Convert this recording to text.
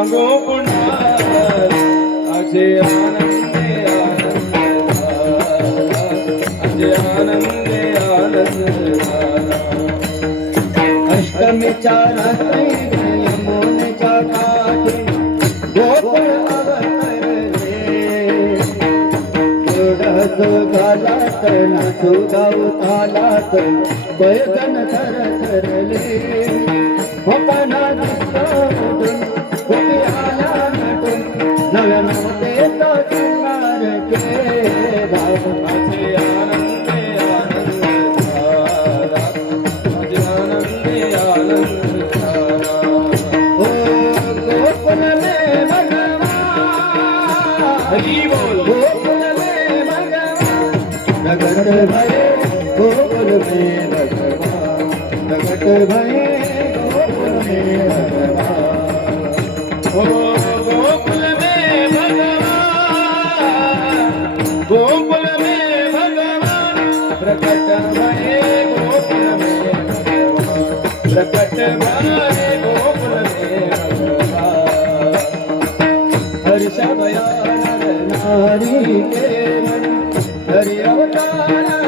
सांगू पुन्हा असे आनंदे आनंद झाला, असे आनंदे आनंद झाला. अष्टमीच्या रात्री यमुनेच्या काठी गोकुळ अवतरले. जोडस घालात नाचू गाऊ तालात पैगण थरथरले. भोपाना दिसतो कुठे आला नटून नव्या मोठेचा चिंगार केला. असे आनंदे आनंद झाला, असे आनंदे आनंद झाला. ओ गोकुल में भगवान, हरी बोल. गोकुल में भगवान प्रगट भये. गोकुल में भगवान प्रगट भये. गोकुल में भगवान. ओ गोकुल में भगवान, गोकुल में भगवान प्रकट भये. गोकुल में भगवान प्रकट भये. गोकुल में भगवान. हर्ष भया नर नारी के मन हरि अवतार